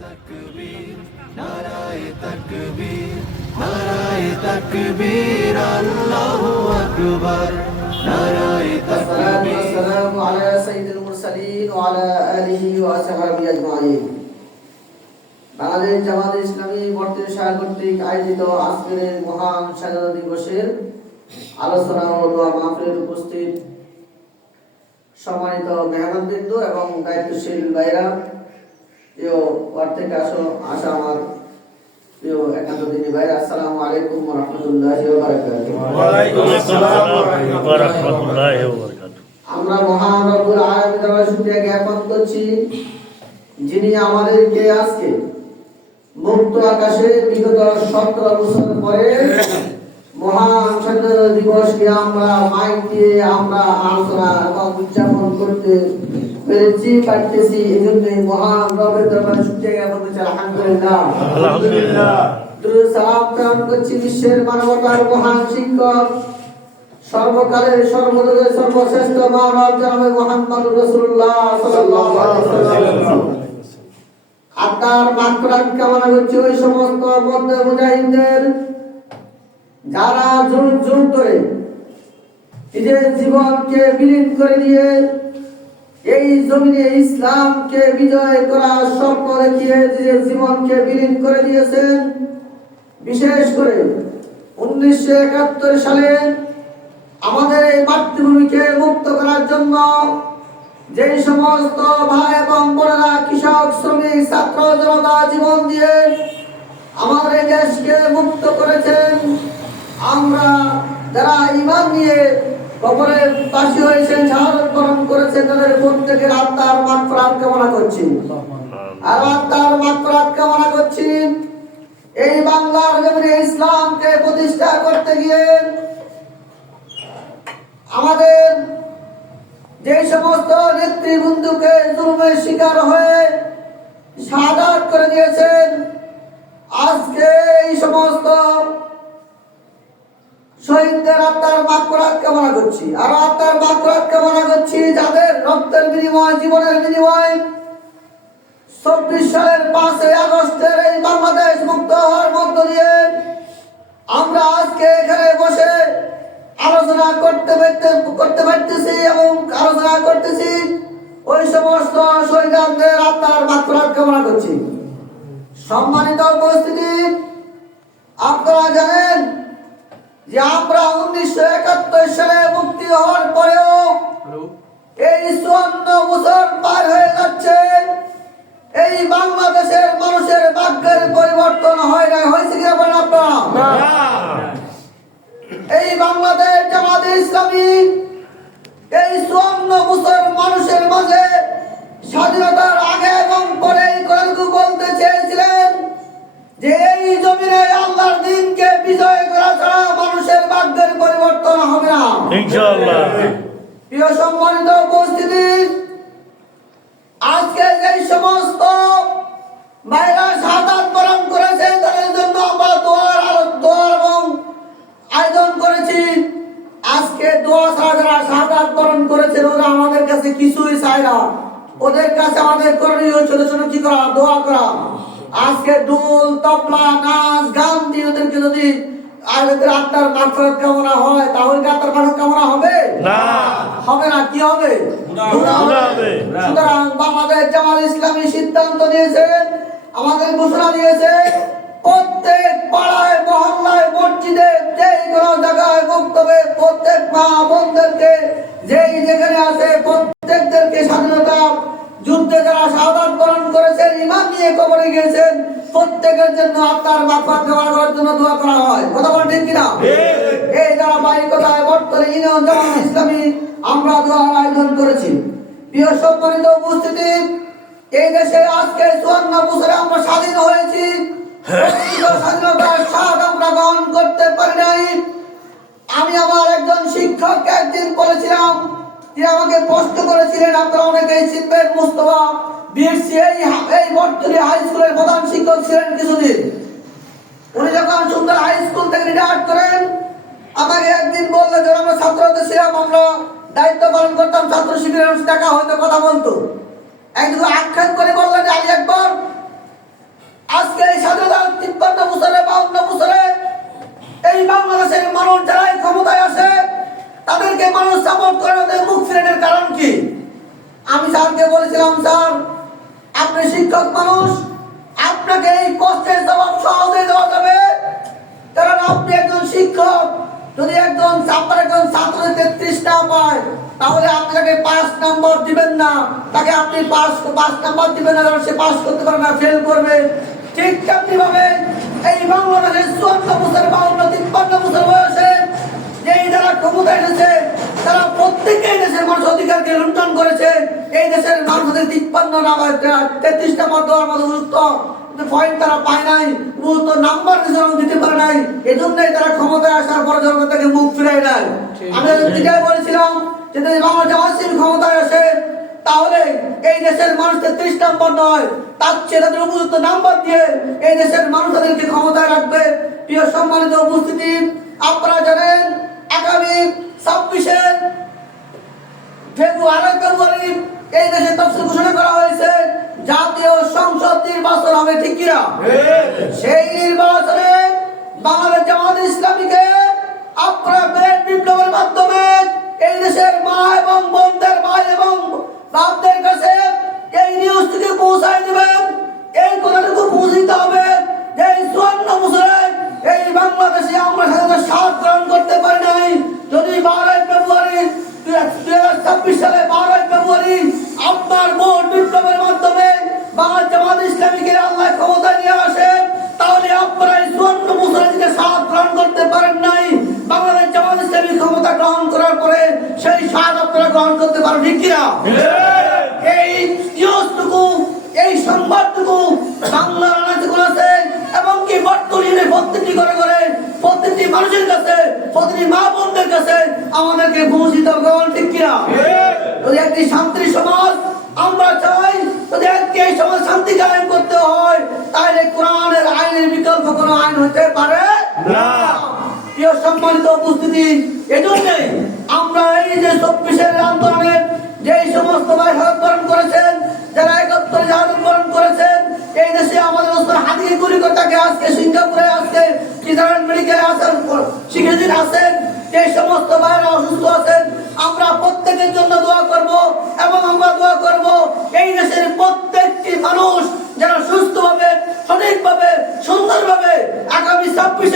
তাকবীর নারায়ে তাকবীর নারায়ে তাকবীর আল্লাহু আকবার নারায়ে তাকবীর আসসালামু আলা সাইয়্যিদিল মুরসালিন ওয়া আলা আলিহি ওয়া আসহাবিহি আজমাইন। বাংলাদেশ জামাত ইসলামী বর্তমান শাখা কর্তৃক আয়োজিত আজকের মহান স্বাধীনতা দিবসের আলোচনা ও দোয়া মাহফিলে উপস্থিত সম্মানিত মেহমানবৃন্দ এবং দায়িত্বশীল ভাইরা, প্রিয় ওয়ার্ড থেকে আসা আমার প্রিয় একান্ত দিনী ভাইরা, আসসালামু আলাইকুম ওয়া রাহমাতুল্লাহি ওয়া বারাকাতুহু। ওয়া আলাইকুম আসসালাম ওয়া রাহমাতুল্লাহি ওয়া বারাকাতুহু। আমরা মহান রব্বুল আলামিনের শুকরিয়া জ্ঞাপন করছি, যিনি আমাদেরকে আজকে মুক্ত আকাশে বিগত 17 বছর পরে মহান স্বাধীনতা দিবসকে আমরা মাইক দিয়ে আমরা আলোচনা এবং উদযাপন করতে পারতেছি। এই জন্য মহান রবের দরবারে শুকরিয়া জ্ঞাপন করছি, আলহামদুলিল্লাহ। দুরূদ সালাম প্রেরণ করছি বিশ্বের মানবতার মহান শিক্ষক, সর্বকালের সর্বযুগের সর্বশ্রেষ্ঠ মানব জনাবে মুহাম্মদুর রাসূলুল্লাহ সাল্লাল্লাহু আলাইহি ওয়াসাল্লাম। আত্মার মাগফিরাত কামনা করছি ওই সমস্ত বন্ধু মুজাহিদদের যারা যুগ যুগ ধরে নিজের জীবনকে বিলীন করে দিয়ে এই জমিনে ইসলামকে বিজয় করার স্বপ্ন দেখিয়ে নিজের জীবনকে বিলীন করে দিয়েছেন। বিশেষ করে 1971 সালে আমাদের এই মাতৃভূমিকে মুক্ত করার জন্য যেই সমস্ত ভাই এবং বোনেরা কৃষক, শ্রমিক, ছাত্র জনতা জীবন দিয়ে আমাদের এই দেশকে মুক্ত করেছেন, আমরা যারা ঈমান নিয়ে কবরে বাসী হয়েছেন, শাহাদাত বরণ করেছেন, তাদের প্রত্যেকের আত্মার মাগফিরাত কামনা করছি। আর আত্মার মাগফিরাত কামনা করছি এই বাংলার জমিনে ইসলামকে প্রতিষ্ঠা করতে গিয়ে আমাদের যে সমস্ত নেতৃবৃন্দকে জুলুমের শিকার হয়ে শাহাদাত করে দিয়েছেন, আজকে এই সমস্ত শহীদদের আত্মার মাগফিরাত কামনা করছি। আর আত্মার মাগফিরাত কামনা করছি যাদের রক্তের বিনিময়, জীবনের বিনিময় 24 সালের 5 আগস্টের এই বাংলাদেশ মুক্ত হওয়ার মধ্য দিয়ে আমরা আজকে এখানে বসে আলোচনা করতে পারতেছি এবং আলোচনা করতেছি। ওই সমস্ত শহীদদের আত্মার মাগফিরাত কামনা করছি। সম্মানিত উপস্থিতি, আপনারা জানেন যে আমরা 1971 সালে মুক্তি হওয়ার পরেও এই 54 বছর পার হয়ে যাচ্ছে, এই বাংলাদেশের মানুষের ভাগ্যের পরিবর্তন হয় না। হয়েছে কি বলেন আপনারা? এই বাংলাদেশ জামাত ইসলামী এই 54 বছর মানুষের মাঝে স্বাধীনতার আগে এবং পরে বলতে চেয়েছিলেন যে এই জমিনে আল্লাহর দ্বীনকে বিজয় করা ছাড়া মানুষের ভাগ্যের পরিবর্তন হবে না, ইনশাআল্লাহ। প্রিয় সম্মানিত উপস্থিতি, আজকে যে সমস্ত ভাইরা শাহাদাত বরণ করেছে তাদের জন্য আমরা দোয়া এবং আয়োজন করেছি। আজকে দোয়া ছাড়া যারা শাহাদাত বরণ করেছেন ওরা আমাদের কাছে কিছুই চায় না, ওদের কাছে আমাদের করণীয় ছোট ছোট কি করা, দোয়া করা। আজকে ঢোল, তবলা, নাচ, গান দিয়ে ওদেরকে যদি আত্মার মাগফিরাত কামনা হয়, তাহলে কি আত্মার মাগফিরাত কামনা হবে না? হবে না। কি হবে? সুতরাং বাংলাদেশ জামাত ইসলামী সিদ্ধান্ত দিয়েছে, আমাদের ঘোষণা দিয়েছে, প্রত্যেক পাড়ায়, মহল্লায়, মসজিদে, যেই কোনো জায়গায় বক্তব্যে প্রত্যেক মা বোনদেরকে যেই যেখানে আছে প্রত্যেকদেরকে স্বাধীনতা যুদ্ধে যারা শাহাদাত বরণ করেছেন, ঈমান নিয়ে কবরে গিয়েছেন, প্রত্যেকের জন্য আত্মার মাগফিরাত কামনা করার জন্য দোয়া করা হয়। কথা বলেন ঠিক কিনা? এই ধারাবাহিকতায় বর্তমানে ইউনিয়ন জামাত ইসলামী আমরা দোয়ার আয়োজন করেছি। প্রিয় সম্মানিত উপস্থিতি, এই দেশে আজকে 54 বছরে আমরা স্বাধীন হয়েছি, স্বাধীনতার স্বাদ আমরা গ্রহণ করতে পারি নাই। আমি আমার একজন শিক্ষককে একদিন বলেছিলাম, তিনি আমাকে প্রশ্ন করেছিলেন, আপনারা অনেকেই চিনবেন, মুস্তফা বিএসসি এই বর্তমানে হাই স্কুলের প্রধান শিক্ষক ছিলেন কিছুদিন। উনি যখন সুন্দর হাই স্কুল থেকে রিটায়ার করেন, আমাকে একদিন বললেন, যখন আমরা ছাত্রদের ছিলাম, আমরা দায়িত্ব পালন করতাম, ছাত্র শিবিরের টাকা হয়তো কথা বলতো, একদিন আখ্যান করে বললেন, আলী একবার বলেছিলাম, স্যার আপনি শিক্ষক মানুষ, আপনাকে এই কষ্টের জবাব সহজে দেওয়া যাবে, কারণ আপনি একজন শিক্ষক। যদি আপনার একজন ছাত্র 33 না পায়, তাহলে আপনি তাকে 5 নম্বর দিবেন না, তাকে আপনি 5 নম্বর দিবেন না, কারণ সে পাস করতে পারে না, ফেল করবে। ঠিক তেমনি ভাবে এই বাংলাদেশের 54 বছর 52-53 বছর বয়সে যেই যারা ক্ষমতা এসেছে, তারা প্রত্যেকেই দেশের মানুষ অধিকারকে লুণ্ঠন করেছে। এই দেশের মানুষদের 33টা মত দেওয়ার মতো গুরুত্ব পয়েন্ট তারা পায় নাই, গুরুত্ব নাম্বার দিতে পারে নাই। এই জন্যই তারা ক্ষমতায় আসার পর জনতাকে মুখ ফিরাই নেয়। আমি যেটাই বলেছিলাম যে যদি বাংলা জামাত ইসলামী ক্ষমতায় আসে, তাহলে এই দেশের মানুষ 33 নম্বর নয়, তার চেয়ে তাদের উপযুক্ত নাম্বার দিয়ে এই দেশের মানুষ তাদেরকে ক্ষমতায় রাখবে। প্রিয় সম্মানিত উপস্থিতি, আপনারা জানেন আগামী 26 ফেব্রুয়ারি এই দেশে তফসিল ঘোষণা করা হয়েছে, জাতীয় সংসদ নির্বাচন হবে, ঠিক কিনা? সেই নির্বাচনে বাংলাদেশ জামাত ইসলামীকে আপনারা বিপ্লবের মাধ্যমে এই দেশের মা এবং বোনদের, ভাই এবং বাপদের কাছে এই নিউজটিকে পৌঁছায় দিবেন। এই কথাটুকু বুঝতে হবে যে এই 54 বছরে এই বাংলাদেশে আমরা স্বাধীনতা গ্রহণ করতে পারি নাই। যদি 12 ফেব্রুয়ারি 2026 সালে 12 ফেব্রুয়ারি আপনার ভোট বিপ্লবের মাধ্যমে বাংলাদেশ জামাত ইসলামীকে আল্লাহ ক্ষমতা নিয়ে আসে, তাহলে আপনারা এই 54 বছরে যে স্বাদ গ্রহণ করতে পারেন নাই, বাংলাদেশ জামাত ইসলামী ক্ষমতা গ্রহণ করার পরে সেই স্বাদ আপনারা গ্রহণ করতে পারেন, ঠিক কিনা? এই নিউজটুকু, এই সংবাদটুকু বাংলার আনাচে আছে এবং কি বর্তমানে প্রত্যেকটি ঘরে ঘরে, প্রত্যেকটি মানুষের কাছে, প্রতিটি মা বোনদের কাছে আমাদেরকে পৌঁছিত গ্রহণ, ঠিক কিনা? যদি একটি শান্তির সমাজ আমরা চাই, যদি এই সমাজ শান্তি কায়েম করতে হয়, তাহলে কোরআনের আইনের বিকল্প কোনো আইন হতে পারে না। প্রিয় সম্মানিত উপস্থিতি, এজন্যই আমরা এই যে 24 আন্দোলনে যে সমস্ত ভাই বরণ করেছেন, যারা 71 জাহাজ বরণ করেছেন, এই দেশে আমাদের ওসমান হাদিকে গুলি করে তাকে আজকে সিঙ্গাপুরে, আজকে ইসরায়েল মেডিকেলে আসার শিক্ষিত আছেন, যে সমস্ত ভাইরা অসুস্থ আছেন, আমরা প্রত্যেকের জন্য দোয়া করব এবং আমরা দোয়া করব এই দেশের প্রত্যেকটি মানুষ যারা সুস্থভাবে, সঠিকভাবে, সুন্দরভাবে আগামী 26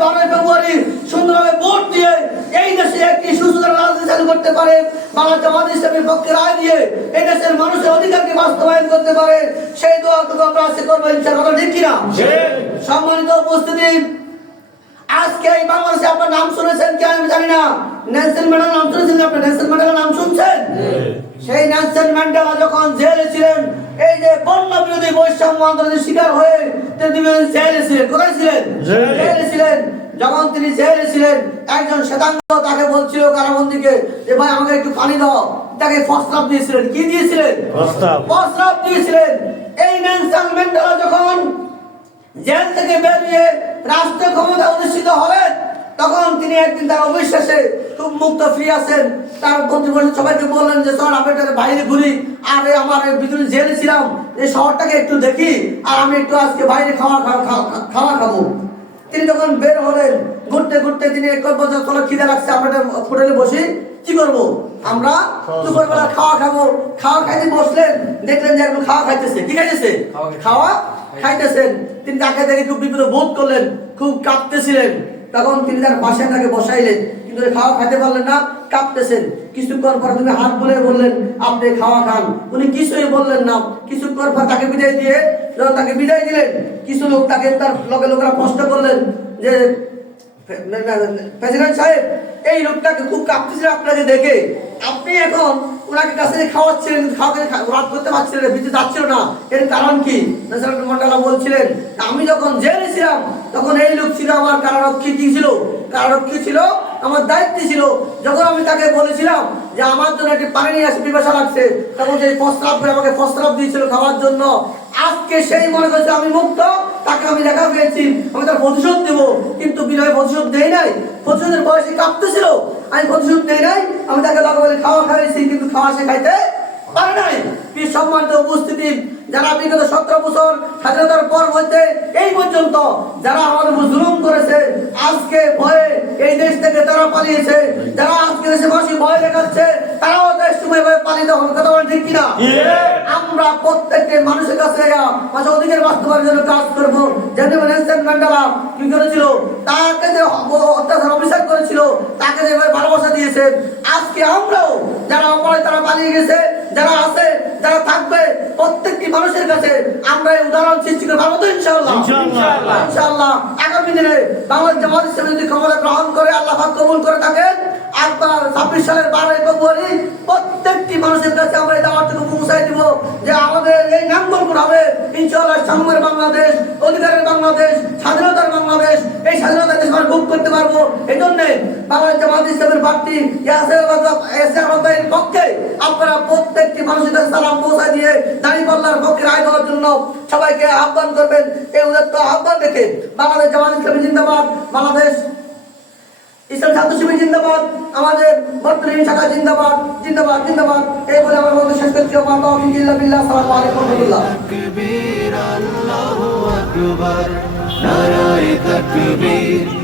12 ফেব্রুয়ারি সুন্দরভাবে ভোট দিয়ে এই দেশে একটি সুস্থ রাজনীতি চালু করতে পারে, বাংলাদেশ জামাত ইসলামীর পক্ষে রায় দিয়ে এই দেশের মানুষের অধিকারকে বাস্তবায়ন করতে পারে, সেই দোয়াটুকু আমরা আজকে করবো, ইনশাআল্লাহ, ঠিক কিনা? সম্মানিত উপস্থিতি, আজকে এই বাংলাদেশে আপনার নাম শুনেছেন কি আমি জানি না, নেলসন ম্যান্ডেলার নাম শুনেছেন? আপনি নেলসন ম্যান্ডেলার নাম শুনছেন? সেই নেলসন ম্যান্ডেলা যখন জেলে ছিলেন, এই যে বন্য বিরোধী বৈষম্য আন্দোলনের শিকার হয়ে তিনি জেলে ছিলেন। কোথায় ছিলেন? জেলে ছিলেন। যখন তিনি জেলে ছিলেন, একজন শ্বেতাঙ্গ তাকে বলছিল কারাবন্দীকে যে ভাই আমাকে একটু পানি দাও, তাকে প্রস্তাব দিয়েছিলেন। কি দিয়েছিলেন? প্রস্তাব দিয়েছিলেন। এই নেলসন ম্যান্ডেলা যখন জেল থেকে বেরিয়ে রাষ্ট্রীয় ক্ষমতা অধিষ্ঠিত হলেন, তখন তিনি একদিন তার অবিশ্বাসে খুব মুক্ত ফ্রি আছেন, তার বন্ধু সবাইকে বললেন যে স্যার আমি একটা বাইরে ঘুরি, আর আমার ভিতরে জেলে ছিলাম, এই শহরটাকে একটু দেখি, আর আমি একটু আজকে বাইরে খাওয়া খাবো। তিনি যখন বের হলেন, ঘুরতে ঘুরতে তিনি এক বছর চলো খিদে লাগছে, আমরা হোটেলে বসি, কি করবো, আমরা দুপুরবেলা খাওয়া খাবো। খাওয়া খাইতে বসলেন, দেখলেন যে একদম খাওয়া খাইতেছে। কি খাইতেছে? খাওয়া খাইতেছেন। তিনি তাকে দেখে খুব বিপদ বোধ করলেন, খুব কাঁপতেছিলেন। তখন তিনি তার পাশে তাকে বসাইলেন, কিন্তু খাওয়া খাইতে পারলেন না, কাঁপতেছেন। কিছুক্ষণ পর তুমি হাত বলে বললেন আপনি খাওয়া খান। উনি কিছুই বললেন না। কিছুক্ষণ পর তাকে বিদায় দিয়ে, যখন তাকে বিদায় দিলেন, কিছু লোক তাকে, তার লোকেরা প্রশ্ন করলেন যে প্রেসিডেন্ট সাহেব, এই লোকটাকে খুব কাঁপতেছিল আপনাকে দেখে, আপনি এখন ওনাকে কাছে খাওয়াচ্ছিলেন, রাত করতে পারছিলেন, ভিতরে যাচ্ছিল না, এর কারণ কি? নেলসন ম্যান্ডেলা বলছিলেন আমি যখন জেলে ছিলাম, তখন এই লোক ছিল আমার কারারক্ষী। কি ছিল? কারারক্ষী ছিল, আমার দায়িত্ব ছিল। যখন আমি তাকে বলেছিলাম যে আমার জন্য একটি পানি নিয়ে আসে, পিপাসা লাগছে, তখন সেই প্রস্তাব করে আমাকে প্রস্তাব দিয়েছিল খাওয়ার জন্য। আজকে সেই মনে করছে আমি মুক্ত, তাকে আমি দেখা পেয়েছি, আমি তার প্রতিশোধ দেব, কিন্তু বিনয় প্রতিশোধ দেই নাই। প্রতিশোধের বয়সে কাঁপতেছিল, আমি প্রতিশোধ দেই নাই, আমি তাকে লগে বলে খাওয়া খাইছি, কিন্তু খাওয়া সে খাইতে পারে নাই। সম্মানিত উপস্থিতি, যারা বিগত 17 বছর স্বাধীনতার পর হইতে এই পর্যন্ত যারা আমাদের উপর জুলুম করেছে, আজকে ভয়ে এই দেশ থেকে তারা পালিয়েছে, যারা আজকে দেশবাসী ভয় দেখাচ্ছে তারাও দেশ সময় ভয়ে পালিয়ে হবে। কথা বলেন ঠিক কিনা? আমরা প্রত্যেকটি মানুষের কাছে মাঝে অধিকার বাস্তবায়নের জন্য কাজ করবো। যেমন নেলসন ম্যান্ডেলা কি করেছিল, তাকে যে অত্যাচার অবিচার করেছিল, তাকে যেভাবে ভালোবাসা দিয়েছে, আজকে আমরাও যারা অপরাধ তারা পালিয়ে গেছে, যারা আছে যারা থাকবে, প্রত্যেকটি মানুষের কাছে আমরা এই উদাহরণ সৃষ্টি করে পারবো তো ইনশাআল্লাহ। ইনশাআল্লাহ আগামী দিনে বাংলাদেশ জামাত ইসলামী যদি ক্ষমতা গ্রহণ করে আল্লাহ পাক কবুল করে থাকেন, একবার 26 সালের 12 ফেব্রুয়ারি প্রত্যেকটি মানুষের কাছে আমরা এই দাওয়াতটুকু পৌঁছাই দিব যে আমাদের এই নামকরণ হবে ইনশাআল্লাহ সাম্যের বাংলাদেশ, অধিকারের বাংলাদেশ, স্বাধীনতার বাংলাদেশ। এই স্বাধীনতার দেশ আমরা ভোগ করতে পারবো। এই জন্য বাংলাদেশ জামাত ইসলামের প্রার্থী ইয়াসির রহমানের পক্ষে আপনারা প্রত্যেকটি মানুষের কাছে সালাম পৌঁছা দিয়ে দাঁড়িপাল্লার পক্ষে রায় দেওয়ার জন্য সবাইকে আহ্বান করবেন। এই উদাত্ত আহ্বান রেখে বাংলাদেশ জামাত ইসলামী জিন্দাবাদ, বাংলাদেশ ইসলাম ছাত্র শিবির জিন্দাবাদ, আমাদের বর্তমানে শাখা জিন্দাবাদ জিন্দাবাদ জিন্দাবাদ। এই বলে আমার বন্ধু শেষ করছি। আমার তৌফিক ইল্লা বিল্লাহ। আসসালামু আলাইকুম ওয়া রাহমাতুল্লাহ। তাকবীর আল্লাহু আকবার নারায়ে তাকবীর